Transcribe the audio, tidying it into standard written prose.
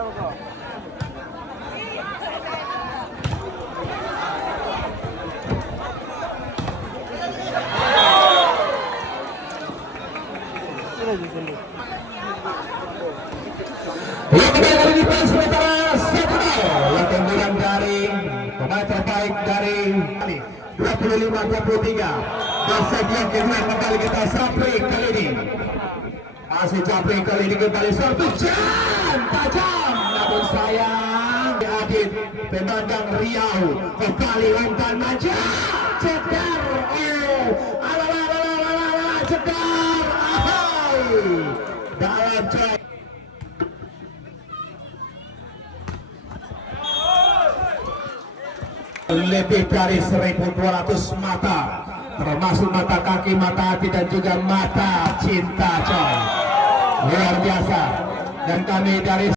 Yang kemudian dari pemain terbaik dari 25-23 dan segmen kedua kembali kita Sapri kali ini masih Sapri kali ini kembali satu jam tajam namun sayang Adit pemandang Riau kembali umpan manja cedar cedar dalam cek lebih dari 1.200 mata termasuk mata kaki, mata hati dan juga mata cinta coy luar biasa dan kami dari